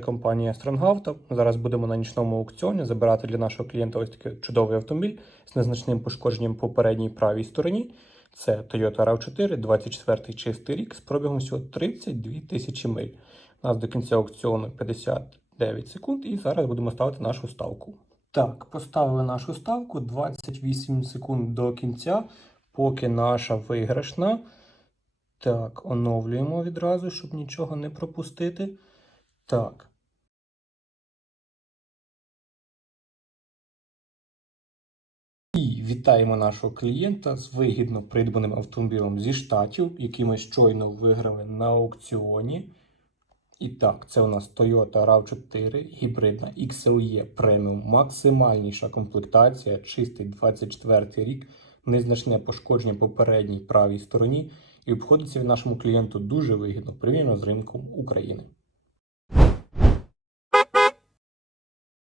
Компанія StrongAuto. Зараз будемо на нічному аукціоні забирати для нашого клієнта ось такий чудовий автомобіль з незначним пошкодженням по передній правій стороні. Це Toyota RAV4, 24-й чистий рік, з пробігом всього 32 тисячі миль. У нас до кінця аукціону 59 секунд і зараз будемо ставити нашу ставку. Так, поставили нашу ставку, 28 секунд до кінця, поки наша виграшна. Так, оновлюємо відразу, щоб нічого не пропустити. Так. І вітаємо нашого клієнта з вигідно придбаним автомобілем зі Штатів, який ми щойно виграли на аукціоні. І так, це у нас Toyota RAV4, гібридна XLE Premium, максимальніша комплектація, чистий 24 рік, незначне пошкодження по передній правій стороні і обходиться від нашому клієнту дуже вигідно порівняно з ринком України.